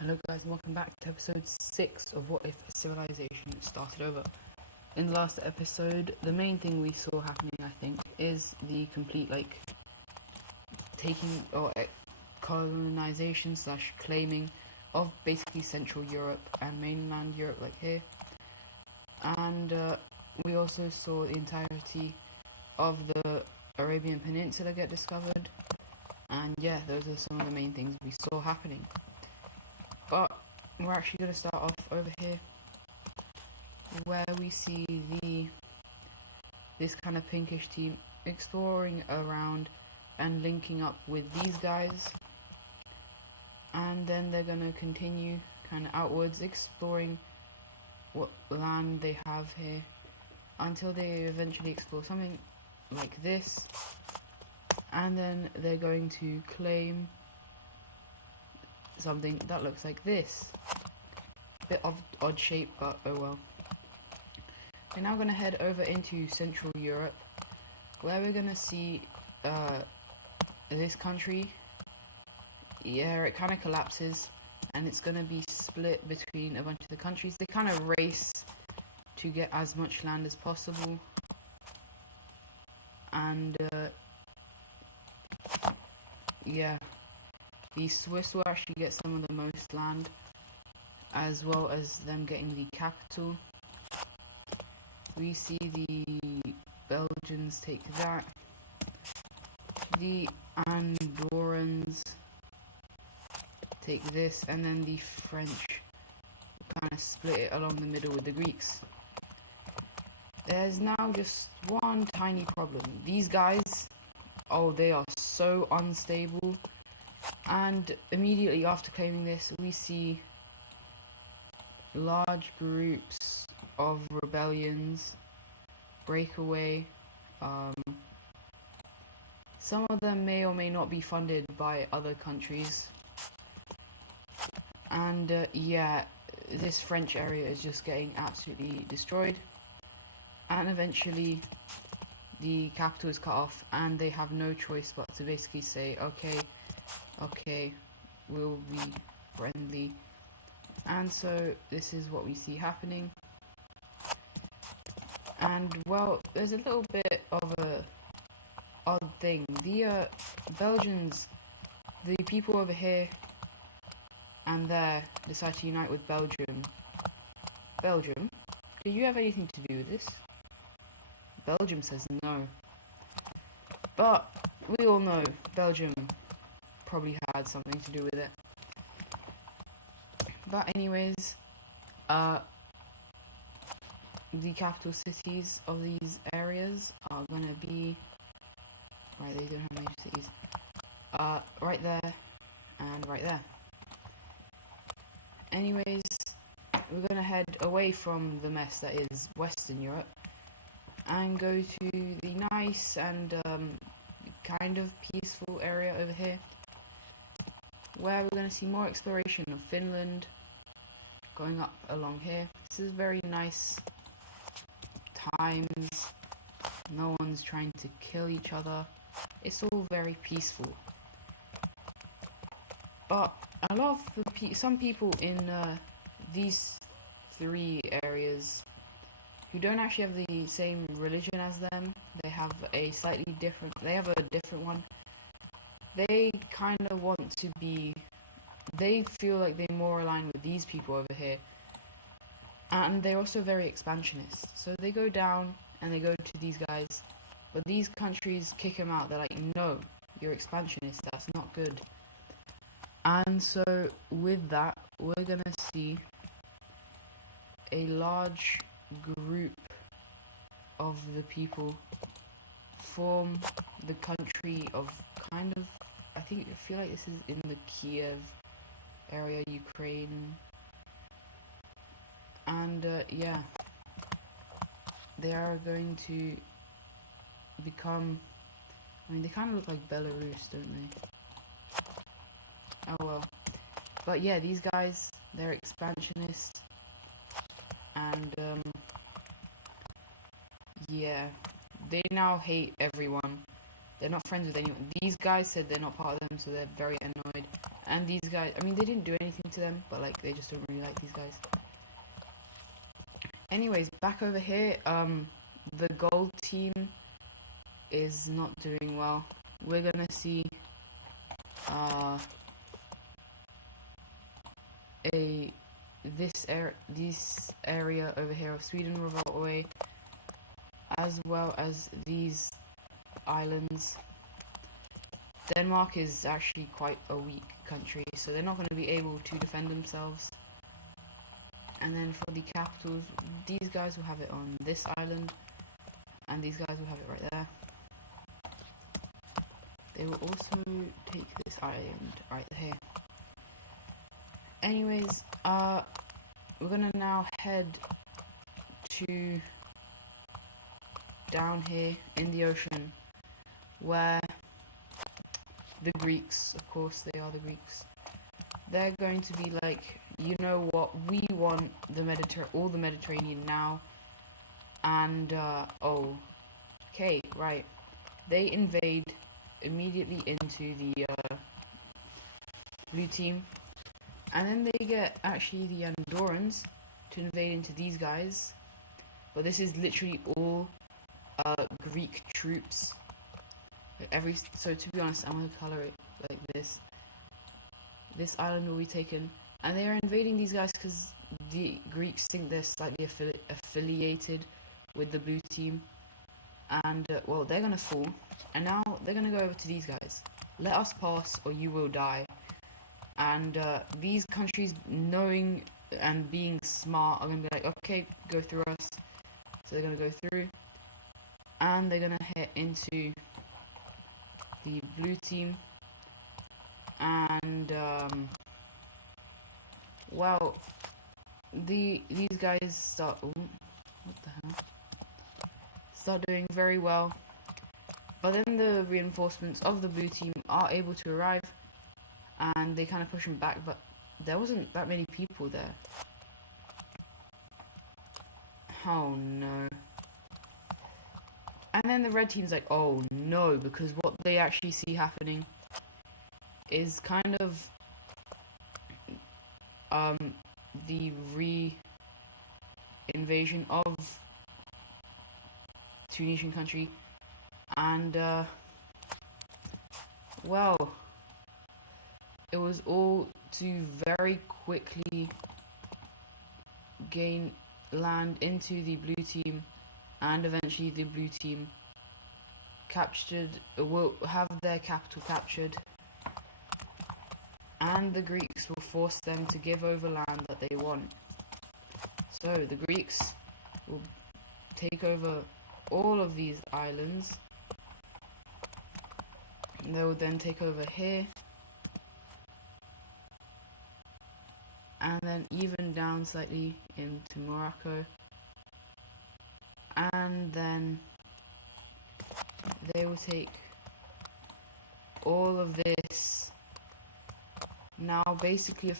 Hello guys and welcome back to episode 6 of What If Civilization Started Over. In the last episode, the main thing we saw happening, I think, is the complete, taking or colonization / claiming of basically Central Europe and mainland Europe, like here. And we also saw the entirety of the Arabian Peninsula get discovered. And yeah, those are some of the main things we saw happening. But we're actually going to start off over here, where we see this kind of pinkish team exploring around and linking up with these guys, and then they're going to continue kind of outwards, exploring what land they have here, until they eventually explore something like this, and then they're going to claim something that looks like this. Bit of odd shape, but oh well. We're now going to head over into Central Europe, where we're going to see this country. Yeah, it kind of collapses, and it's going to be split between a bunch of the countries. They kind of race to get as much land as possible, and yeah, the Swiss will actually get some of the most land, as well as them getting the capital. We see the Belgians take that. The Andorrans take this, and then the French kind of split it along the middle with the Greeks. There's now just one tiny problem. These guys, they are so unstable. And immediately after claiming this, we see large groups of rebellions break away. Some of them may or may not be funded by other countries. And yeah, this French area is just getting absolutely destroyed. And eventually the capital is cut off, and they have no choice but to basically say, okay, we'll be friendly. And so this is what we see happening. And well, there's a little bit of a odd thing. The Belgians, the people over here and there, decide to unite with Belgium. Belgium, do you have anything to do with this? Belgium says no. But we all know Belgium probably had something to do with it. But anyways, the capital cities of these areas are gonna be right. They don't have major cities. Right there and right there. Anyways, we're gonna head away from the mess that is Western Europe and go to the nice and kind of peaceful area over here, where we're going to see more exploration of Finland going up along here. This is very nice times. No one's trying to kill each other. It's all very peaceful. But a lot of some people in these three areas who don't actually have the same religion as them, they have a different one. They kind of want to be, they feel like they're more aligned with these people over here. And they're also very expansionist. So they go down and they go to these guys. But these countries kick them out. They're like, no, you're expansionist. That's not good. And so with that, we're going to see a large group of the people form the country of I feel like this is in the Kiev area, Ukraine. And yeah, they are going to become, they kind of look like Belarus, don't they? Oh well. But yeah, these guys, they're expansionist. And yeah, they now hate everyone. They're not friends with anyone. These guys said they're not part of them, so they're very annoyed. And these guys, I mean, they didn't do anything to them, but like they just don't really like these guys. Anyways, back over here, the gold team is not doing well. We're gonna see this area over here of Sweden revolt away, as well as these islands. Denmark is actually quite a weak country, so they're not going to be able to defend themselves. And then for the capitals, these guys will have it on this island, and these guys will have it right there. They will also take this island right here. Anyways, we're gonna now head to down here in the ocean, where the Greeks, of course they are the Greeks, they're going to be like, you know what, we want all the Mediterranean now. And okay, right, they invade immediately into the blue team, and then they get actually the Andorrans to invade into these guys. But this is literally all Greek troops. So to be honest, I'm gonna color it like this. This island will be taken, and they are invading these guys because the Greeks think they're slightly affiliated with the blue team, and well, they're gonna fall, and now they're gonna go over to these guys. Let us pass, or you will die. And these countries, knowing and being smart, are gonna be like, okay, go through us. So they're gonna go through, and they're gonna hit into the blue team, and well, these guys start. Ooh, what the hell? Start doing very well, but then the reinforcements of the blue team are able to arrive, and they kind of push them back. But there wasn't that many people there. Oh no. And then the red team's like, oh no, because what they actually see happening is kind of the re-invasion of Tunisian country, and well, it was all to very quickly gain land into the blue team, and eventually the blue team will have their capital captured, and the Greeks will force them to give over land that they want. So the Greeks will take over all of these islands. They will then take over here, and then even down slightly into Morocco, and then they will take all of this. Now basically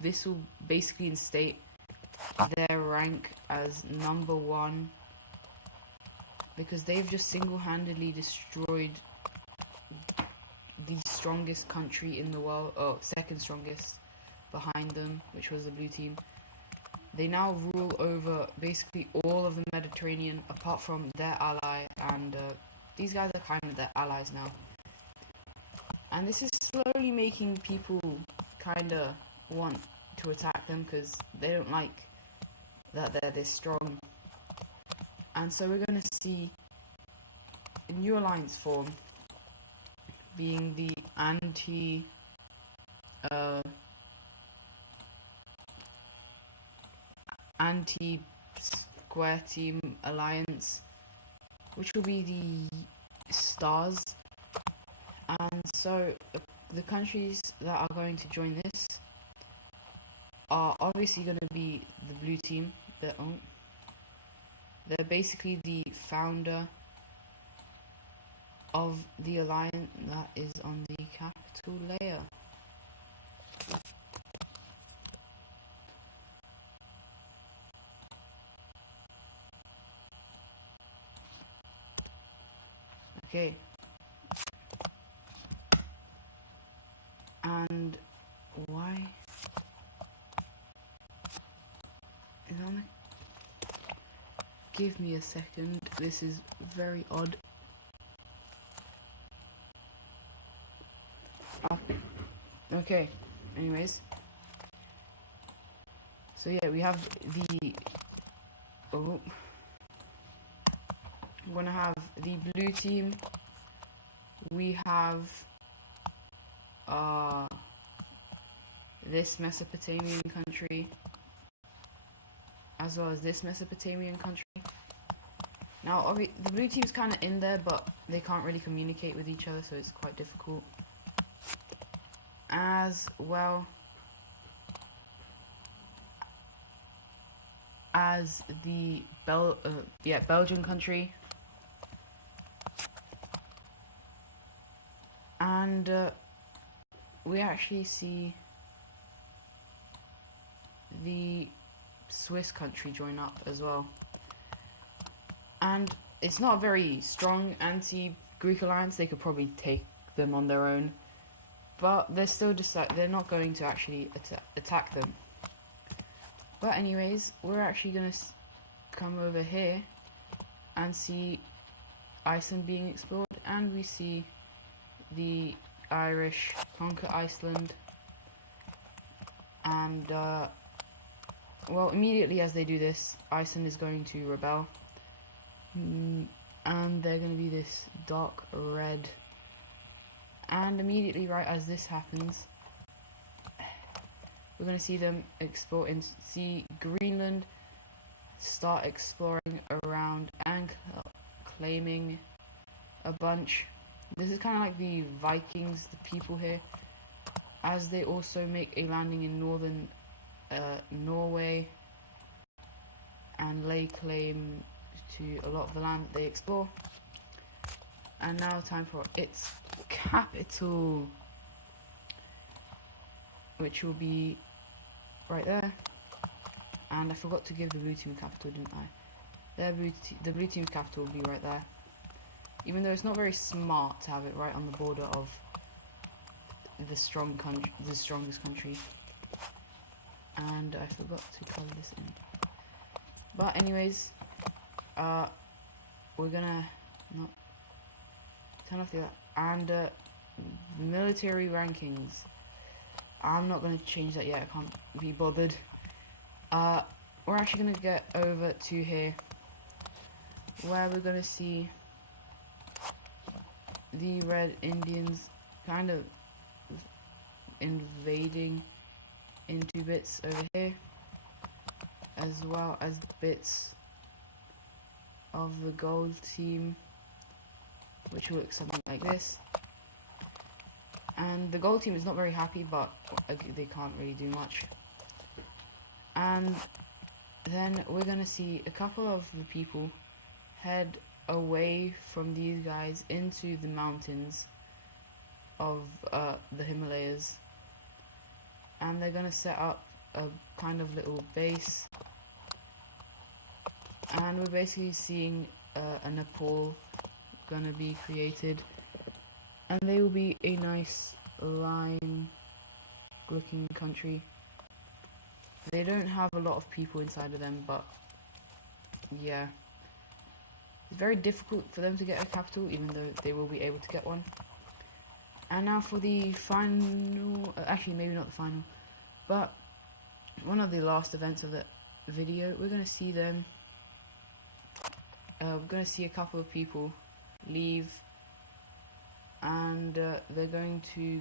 this will basically instate their rank as #1, because they've just single-handedly destroyed the strongest country in the world, second strongest behind them, which was the blue team. They now rule over basically all of the Mediterranean, apart from their ally, and these guys are kind of their allies now. And this is slowly making people kind of want to attack them, because they don't like that they're this strong. And so we're going to see a new alliance form, being the anti-square team alliance, which will be the stars. And so the countries that are going to join this are obviously going to be the blue team. They're basically the founder of the alliance that is on the capital layer. Okay. And Is on the... Give me a second. This is very odd. Okay. Anyways. So yeah, we have the... Oh. I'm gonna have the blue team. We have this Mesopotamian country, as well as this Mesopotamian country. Now, the blue team's kind of in there, but they can't really communicate with each other, so it's quite difficult. As well as the Belgian country. And we actually see the Swiss country join up as well. And it's not a very strong anti-Greek alliance. They could probably take them on their own. But they're still just like, they're not going to actually attack them. But anyways, we're actually going to come over here and see Iceland being explored. And we see the Irish conquer Iceland. And, well, immediately as they do this, Iceland is going to rebel. And they're going to be this dark red. And immediately right as this happens, we're going to see them explore and see Greenland start exploring around and claiming a bunch. This is kind of like the Vikings, the people here, as they also make a landing in northern Norway and lay claim to a lot of the land that they explore. And now time for its capital, which will be right there. And I forgot to give the blue team capital, didn't I? The blue team's capital will be right there. Even though it's not very smart to have it right on the border of the strongest country. And I forgot to color this in. But anyways, we're gonna not turn off the and military rankings. I'm not gonna change that yet. I can't be bothered. We're actually gonna get over to here, where we're gonna see the Red Indians kind of invading into bits over here, as well as bits of the gold team, which looks something like this. And the gold team is not very happy, but they can't really do much. And then we're gonna see a couple of the people head away from these guys into the mountains of the Himalayas, and they're gonna set up a kind of little base. And we're basically seeing a Nepal gonna be created, and they will be a nice lime looking country. They don't have a lot of people inside of them, but yeah, it's very difficult for them to get a capital, even though they will be able to get one. And now for the final, actually maybe not the final, but one of the last events of the video, we're going to see them, we're going to see a couple of people leave, and they're going to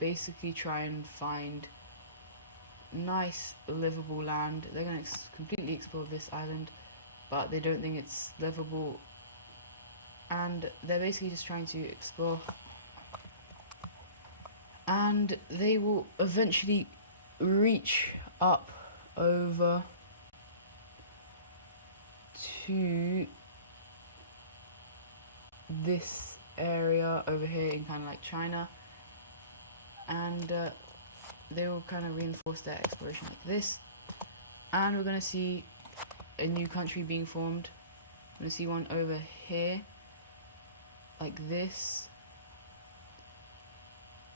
basically try and find nice livable land. They're going to completely explore this island, but they don't think it's livable, and they're basically just trying to explore, and they will eventually reach up over to this area over here in kind of like China, and they will kind of reinforce their exploration like this. And we're going to see a new country being formed. I'm going to see one over here like this.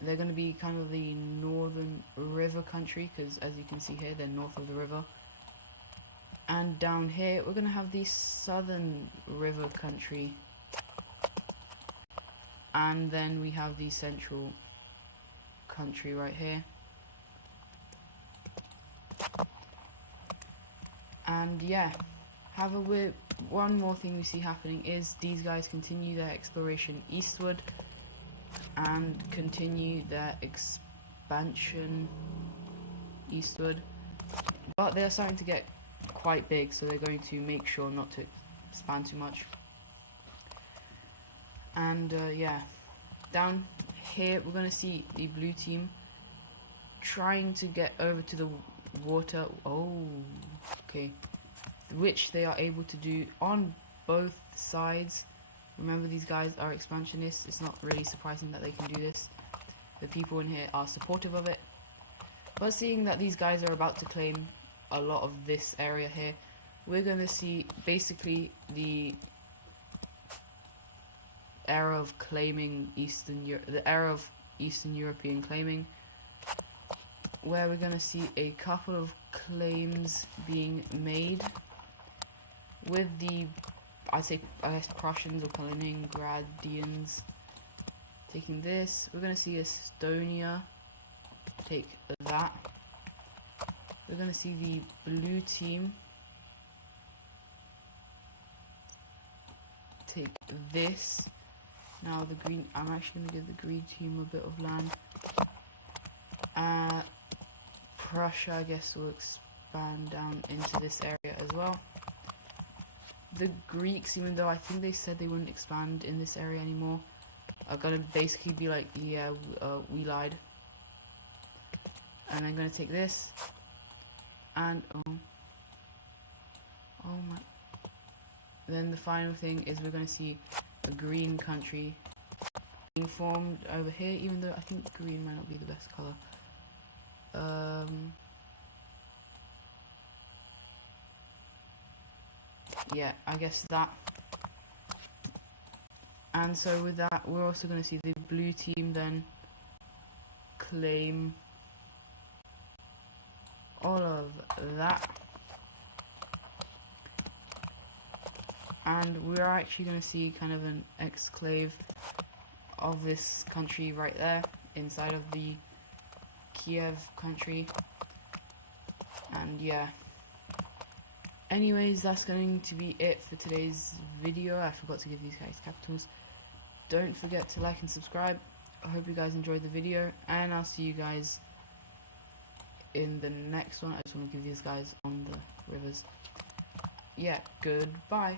they're going to be kind of the northern river country, because as you can see here, they're north of the river. And down here, we're going to have the southern river country. And then we have the central country right here. And yeah, one more thing we see happening is these guys continue their exploration eastward and continue their expansion eastward, but they're starting to get quite big, so they're going to make sure not to expand too much. And yeah, down here we're going to see the blue team trying to get over to the water. Oh, okay, which they are able to do on both sides. Remember, these guys are expansionists. It's not really surprising that they can do this. The people in here are supportive of it. But seeing that these guys are about to claim a lot of this area here, we're going to see basically the era of claiming the era of Eastern European claiming, where we're going to see a couple of claims being made with the, I guess Prussians or Kaliningradians taking this. We're going to see Estonia take that. We're going to see the blue team take this. Now the green, I'm actually going to give the green team a bit of land. Prussia, I guess, will expand down into this area as well. The Greeks, even though I think they said they wouldn't expand in this area anymore, are going to basically be like, yeah, we lied. And I'm going to take this. And, oh my. Then the final thing is we're going to see a green country being formed over here, even though I think green might not be the best color. Yeah, I guess that. And so with that, we're also going to see the blue team then claim all of that. And we're actually going to see kind of an exclave of this country right there inside of the Kiev country. And yeah, anyways, that's going to be it for today's video. I forgot to give these guys capitals. Don't forget to like and subscribe. I hope you guys enjoyed the video, and I'll see you guys in the next one. I just want to give these guys on the rivers. Yeah, goodbye.